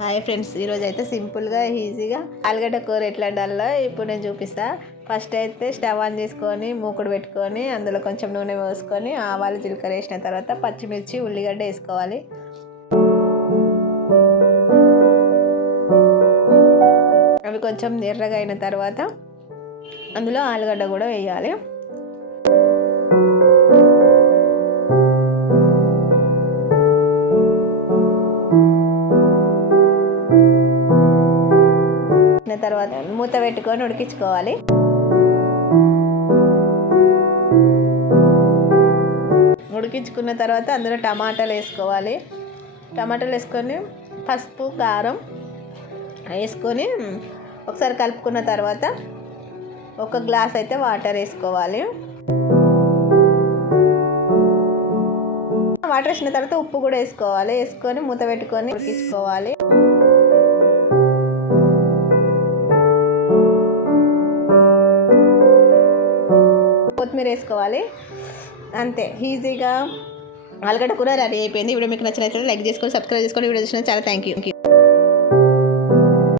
Hi friends, ఈరోజు అయితే సింపుల్గా ఈజీగా ఆలుగడ్డ కూర ఎట్లా వండాలో ఇప్పుడు నేను చూపిస్తా. ఫస్ట్ అయితే స్టవ్ ఆన్ చేసుకొని మూకుడు పెట్టుకొని అందులో కొంచెం నూనె పోసుకొని ఆవాలు జీలకర్ర వేసిన తర్వాత పచ్చిమిర్చి ఉల్లిగడ్డ వేసుకోవాలి. అవి కొంచెం ఎర్రగా అయిన తర్వాత అందులో ఆలుగడ్డ కూడా వేయాలి. తర్వాత మూత పెట్టుకొని ఉడికించుకోవాలి. ఉడికించుకున్న తర్వాత అందులో టమాటాలు వేసుకోవాలి. టమాటాలు వేసుకొని పసుపు కారం వేసుకొని ఒకసారి కలుపుకున్న తర్వాత ఒక గ్లాస్ అయితే వాటర్ వేసుకోవాలి. వాటర్ వేసిన తర్వాత ఉప్పు కూడా వేసుకోవాలి. వేసుకొని మూత పెట్టుకొని ఉడికించుకోవాలి. కొత్తిమీర వేసుకోవాలి. అంతే, ఈజీగా ఆలుగడ్డ కూర రెడీ అయిపోయింది. వీడియో మీకు నచ్చినట్లయితే లైక్ చేసుకొని సబ్స్క్రైబ్ చేసుకొని వీడియో చూసిన చాలా థ్యాంక్ యూ.